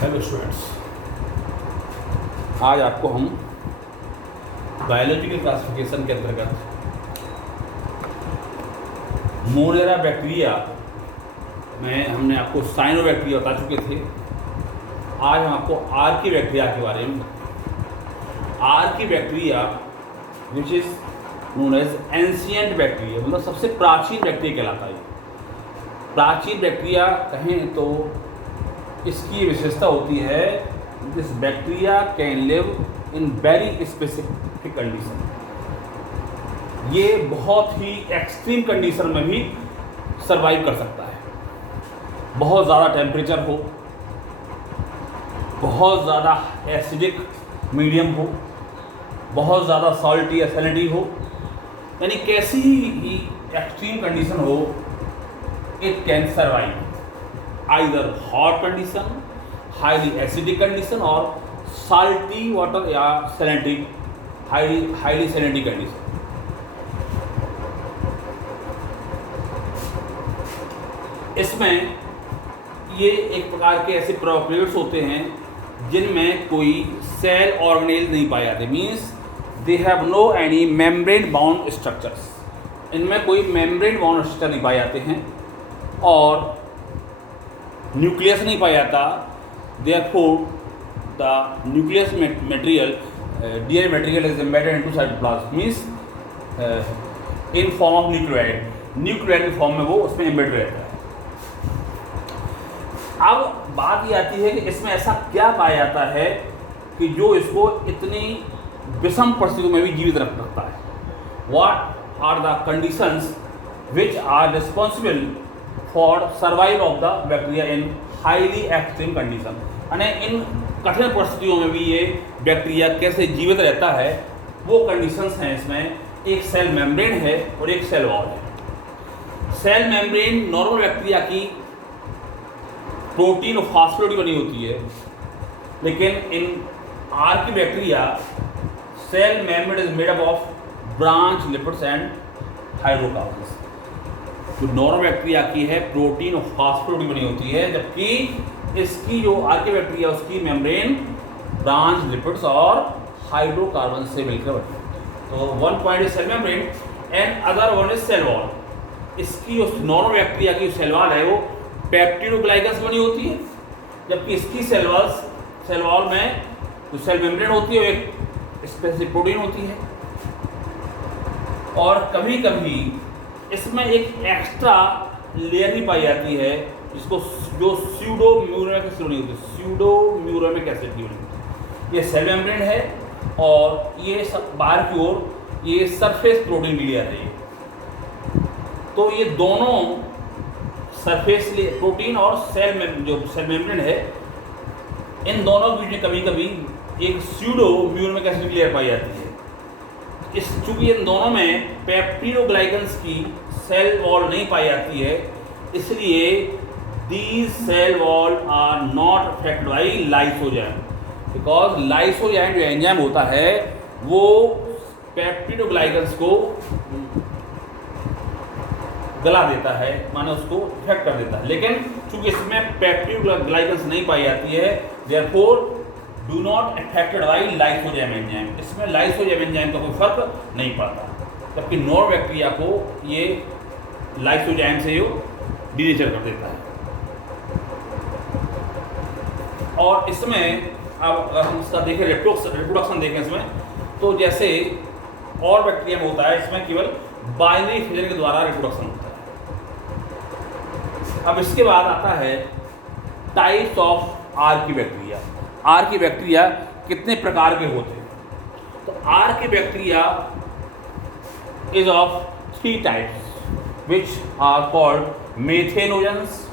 Hello students, आज आपको हम बायोलॉजिकल क्लासिफिकेशन के अंतर्गत मोनेरा बैक्टीरिया में हमने आपको साइनोबैक्टीरिया बता चुके थे। आज हम आपको आर्की बैक्टीरिया के बारे में archaebacteria which is known as ancient bacteria, मतलब सबसे प्राचीन बैक्टीरिया कहलाता है। प्राचीन बैक्टीरिया कहें तो इसकी विशेषता होती है this bacteria can live in very specific condition. ये बहुत ही एक्सट्रीम कंडीशन में भी सर्वाइव कर सकता है। बहुत ज़्यादा टेम्परेचर हो, बहुत ज़्यादा एसिडिक मीडियम हो, बहुत ज़्यादा सॉल्टी या सैलिनिटी हो, यानी कैसी ही एक्सट्रीम कंडीशन हो, it can survive either hot condition, highly acidic condition or salty water या salinity, highly salinity condition। इसमें ये एक प्रकार के ऐसे प्रोकैरियोट्स होते हैं जिनमें कोई सेल ऑर्गेनेल नहीं पाए जाते, means they have no any membrane bound structures. इनमें कोई मेम्ब्रेन बाउंड स्ट्रक्चर नहीं पाए जाते हैं और न्यूक्लियस नहीं पाया जाता। Therefore the nucleus material DNA material is embedded into cytoplasm, means in form of nucleotide की फॉर्म में वो उसमें एम्बेडेड रहता है। अब बात ये आती है कि इसमें ऐसा क्या पाया जाता है कि जो इसको इतनी विषम परिस्थितियों में भी जीवित रखता है। What are the conditions which are responsible for survive of the bacteria in highly extreme condition, यानी इन कठिन परिस्थितियों में भी ये बैक्टीरिया कैसे जीवित रहता है, वो कंडीशंस हैं। इसमें एक सेल मेम्ब्रेन है और एक सेल वॉल है। सेल मेम्ब्रेन नॉर्मल बैक्टीरिया की प्रोटीन और फास्फोलिपिड बनी होती है, लेकिन इन archaebacteria cell membrane is made up of branch lipids and hydrocarbons. जो नॉर्मल बैक्टीरिया की है प्रोटीन और फास्फोलिपिड बनी होती है, जबकि इसकी जो आर्की बैक्टीरिया उसकी मेम्ब्रेन ब्रांच लिपिड्स और हाइड्रोकार्बन से मिलकर बनी होती है। तो one point is cell membrane and other one is cell wall. इसकी जो नॉर्मल बैक्टीरिया की सेल वॉल है वो पेप्टिडोग्लाइकन से बनी होती है, जबकि इसकी सेल वॉल में जो सेल मेम्ब्रेन होती है वो एक स्पेसिफिक प्रोटीन होती है। और कभी कभी इसमें एक एक्स्ट्रा लेयर भी पाई जाती है जिसको जो स्यूडोम्यूरेमिक एसिड नहीं होती, स्यूडोम्यूरेमिक एसिड की होती है। ये सेल मेम्ब्रेन है और ये सब बाहर की ओर ये सरफेस प्रोटीन लेयर है। तो ये दोनों सरफेस प्रोटीन और जो सेल मेम्ब्रेन है, इन दोनों के बीच में कभी कभी एक स्यूडोम्यूरेमिक एसिड लेयर पाई जाती है। चूंकि इन दोनों में पेप्टिडोग्लाइकन्स की सेल वॉल नहीं पाई जाती है, इसलिए these cell wall are not affected by lysozyme, because lysozyme जो एंजाइम होता है वो पेप्टिडोग्लाइकन्स को गला देता है, माने उसको इफेक्ट कर देता है। लेकिन चूंकि इसमें पेप्टिडोग्लाइकन्स नहीं पाई जाती है, therefore do not affected by lysozyme enzyme. इसमें लाइसोजाइम एंजाइम का कोई फर्क नहीं पड़ता, जबकि नॉर्मल बैक्टीरिया को ये लाइसोजाइम से यो डिनेचर कर देता है। और इसमें अब अगर हम इसका देखें रिप्रोडक्शन देखें इसमें, तो जैसे और बैक्टीरिया में होता है, इसमें केवल बाइनरी फिजन के द्वारा रिप्रोडक्शन होता है। अब इसके बाद आता है types of archaebacteria. Archaebacteria कितने प्रकार के होते हैं? तो archaebacteria is of 3 types which are called methanogens,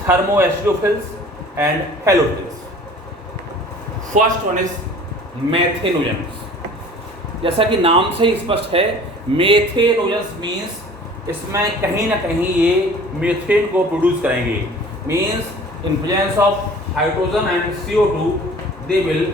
thermoacidophils and halophiles. First one is methanogens. जैसा कि नाम से ही स्पष्ट है, मेथेनोजेंस मीन्स इसमें कहीं ना कहीं ये मीथेन को प्रोड्यूस करेंगे, means in presence of hydrogen and CO2 they will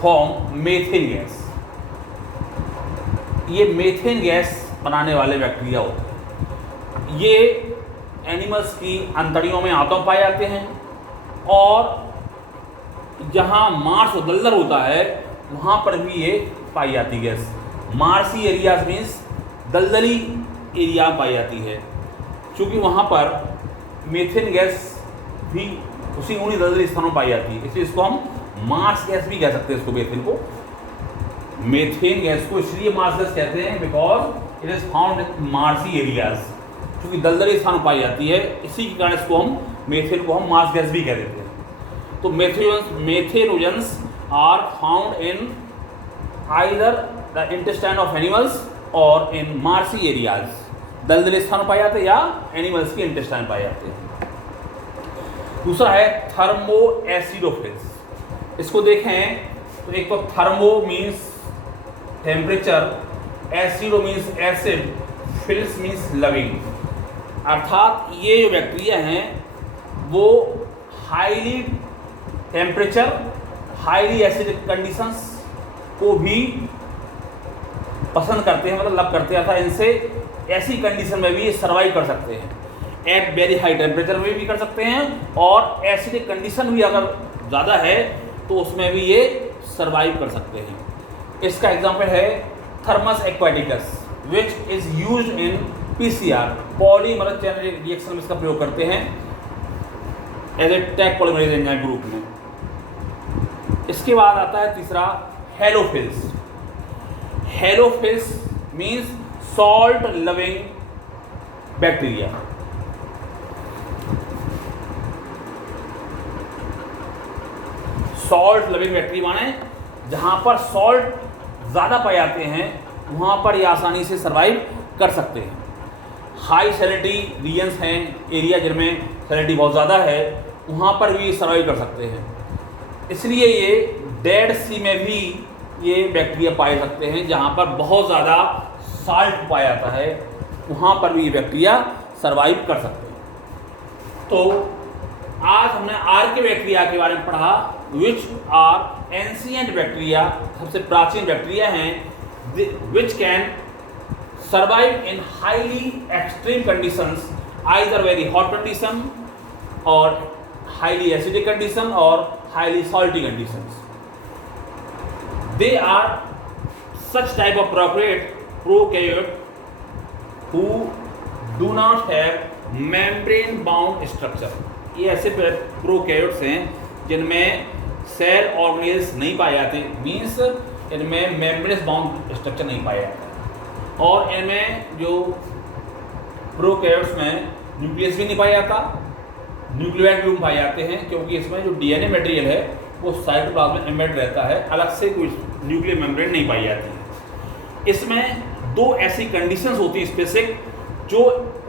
form methane gas। ये मीथेन गैस बनाने वाले बैक्टीरिया होते हैं। ये एनिमल्स की अंतड़ियों में आंतों में पाए जाते हैं, और जहाँ मार्श और दलदल होता है वहाँ पर भी ये पाई जाती गैस। मार्सी एरियाज मीन्स दलदली एरिया पाई जाती है, क्योंकि वहाँ पर मीथेन गैस भी उन्हीं दलदली स्थानों में पाई जाती है, इसलिए इसको हम मार्स गैस भी कह सकते हैं। इसको मीथेन गैस को इसलिए मार्स गैस कहते हैं because it is found in marshy areas, क्योंकि दलदली स्थान पाई जाती है, इसी के कारण इसको हम मीथेन को हम मार्स गैस भी कह देते हैं। तो methanogens are found in either the intestine of animals और इन मार्सी एरियाज, दलदली स्थान पाए जाते हैं या एनिमल्स के इंटेस्टाइन पाए जाते हैं। दूसरा है थर्मो एसिडोफिल्स। इसको देखें तो एक तो thermo means temperature, acido means acid, phils means loving, अर्थात ये जो बैक्टीरिया हैं वो highly temperature, highly acidic conditions को भी पसंद करते हैं, मतलब लव करते हैं, अर्थात इनसे ऐसी कंडीशन में भी ये सर्वाइव कर सकते हैं। एट वेरी हाई टेम्परेचर में भी कर सकते हैं, और एसिडिक कंडीशन भी अगर ज़्यादा है तो उसमें भी ये सर्वाइव कर सकते हैं। इसका एग्जाम्पल है Thermus aquaticus which is used in PCR, polymerase chain reaction में इसका प्रयोग करते हैं as a Taq polymerase enzyme group में। इसके बाद आता है तीसरा halophiles. Halophiles means salt loving bacteria. Salt loving bacteria माने जहाँ पर सॉल्ट ज़्यादा पाए जाते हैं वहाँ पर ये आसानी से सर्वाइव कर सकते हैं। हाई सैलिनिटी रीजन्स हैं, एरिया जिनमें सैलिनिटी बहुत ज़्यादा है, वहाँ पर भी सर्वाइव कर सकते हैं। इसलिए ये डेड सी में भी ये बैक्टीरिया पाए सकते हैं, जहाँ पर बहुत ज़्यादा साल्ट पाया जाता है वहाँ पर भी ये बैक्टीरिया सर्वाइव कर सकते हैं। तो आज हमने आर्के बैक्टीरिया के बारे में पढ़ा, विच आर एंशिएंट बैक्टीरिया, सबसे प्राचीन बैक्टीरिया हैं, which can survive in highly extreme conditions, either very hot condition और हाईली एसिडिक कंडीशन और highly salty conditions. They are such type of prokaryote who do not have membrane bound structure। ये ऐसे prokaryotes हैं जिनमें cell organelles नहीं पाए जाते, means इनमें मेम्ब्रेन बाउंड स्ट्रक्चर नहीं पाया जाता, और इनमें जो प्रोकैरियोट्स में न्यूक्लियस भी नहीं पाया जाता, न्यूक्लियोइड ग्रुप पाए जाते हैं, क्योंकि इसमें जो डीएनए मटेरियल है वो साइटोप्लाज्म में एम्बेड रहता है, अलग से कोई न्यूक्लियर मेम्ब्रेन नहीं पाई जाती है। इसमें दो ऐसी कंडीशंस होती हैं स्पेसिफिक जो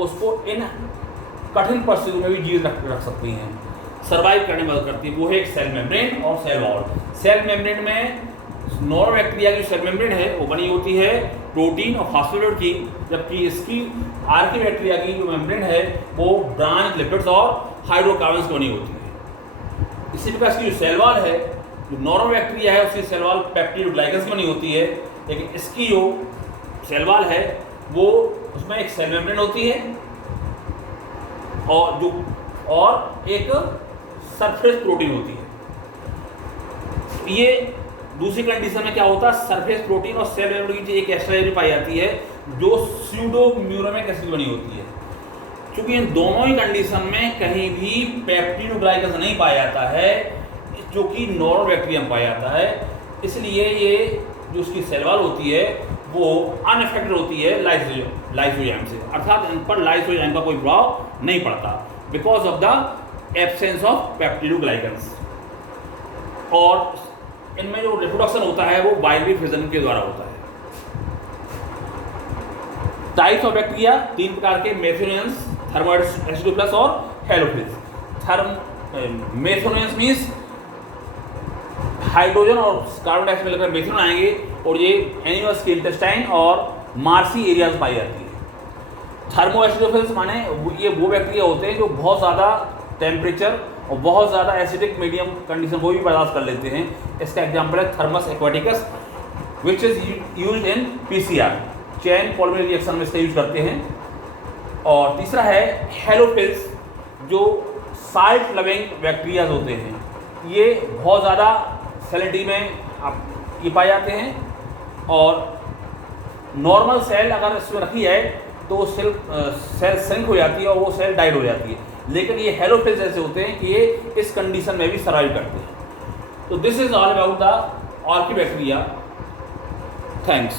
उसको इन कठिन परिस्थितियों में भी जीव रख सकती हैं, सर्वाइव करने में मदद करती है। वो है एक सेल मेम्ब्रेन और सेल वॉल। सेल मेम्ब्रेन में नॉर्मल बैक्टीरिया की सेल मेम्ब्रेन है वो बनी होती है प्रोटीन और फास्फोलिपिड की, जबकि इसकी आर्के बैक्टीरिया की जो मेम्ब्रेन है वो ब्रांच लिपिड्स और हाइड्रोकार्बन्स की बनी होती है। इसी प्रकार इसकी जो सेल वॉल है, जो नॉर्मल बैक्टीरिया है उसकी सेल वॉल पेप्टिडोग्लाइकन्स की बनी होती है, लेकिन इसकी जो सेल वॉल है वो उसमें एक सेल मेम्ब्रेन होती है और एक सरफेस प्रोटीन होती है। ये दूसरी कंडीशन में क्या होता है, सरफेस प्रोटीन और सेल मेम्ब्रेन की एक एक्स्ट्रा एरिया पाई जाती है जो स्यूडोम्यूरेमिक एसिड बनी होती है। क्योंकि इन दोनों ही कंडीशन में कहीं भी पेप्टिडोग्लाइकन्स नहीं पाया जाता है जो कि नॉर्मल बैक्टीरिया में पाया जाता है, इसलिए ये जो उसकी सेल वॉल होती है वो अनअफेक्टेड होती है लाइसोजाइम से, अर्थात इन पर लाइसोजाइम का कोई प्रभाव नहीं पड़ता because of the absence of peptidoglycans. और इनमें जो रिप्रोडक्शन होता है वो बाइनरी फिजन के द्वारा होता है। टाइप्स ऑफ बैक्टीरिया तीन प्रकार के, मेथेनोजेंस, थर्मोएसिडोप्लस और हेलोफिल्स। मेथेनोजेंस मीन्स हाइड्रोजन और कार्बन डाइऑक्साइड मिलकर मेथेनॉन आएंगे और ये एनिमल्स के इंटेस्टाइन और मार्सी एरियाज पाई जाती है। थर्मोएसिडोफिल्स माने ये वो बैक्टीरिया होते हैं जो बहुत ज़्यादा टेम्परेचर और बहुत ज़्यादा एसिडिक मीडियम कंडीशन को भी बर्दाश्त कर लेते हैं। इसका एग्जाम्पल है Thermus aquaticus which is used in PCR, chain polymerase reaction में इसका यूज करते हैं। और तीसरा है हेलोफिल्स, जो साल्ट लविंग बैक्टीरियाज होते हैं, ये बहुत ज़्यादा सैलिनिटी में आप ये पाए जाते हैं। और नॉर्मल सेल अगर इसमें रखी है तो वो सेल सिंक हो जाती है और वो सेल डाइड हो जाती है, लेकिन ये हेलोफिल्स ऐसे होते हैं कि ये इस कंडीशन में भी सर्वाइव करते हैं। तो this is all about the archaebacteria. Thanks.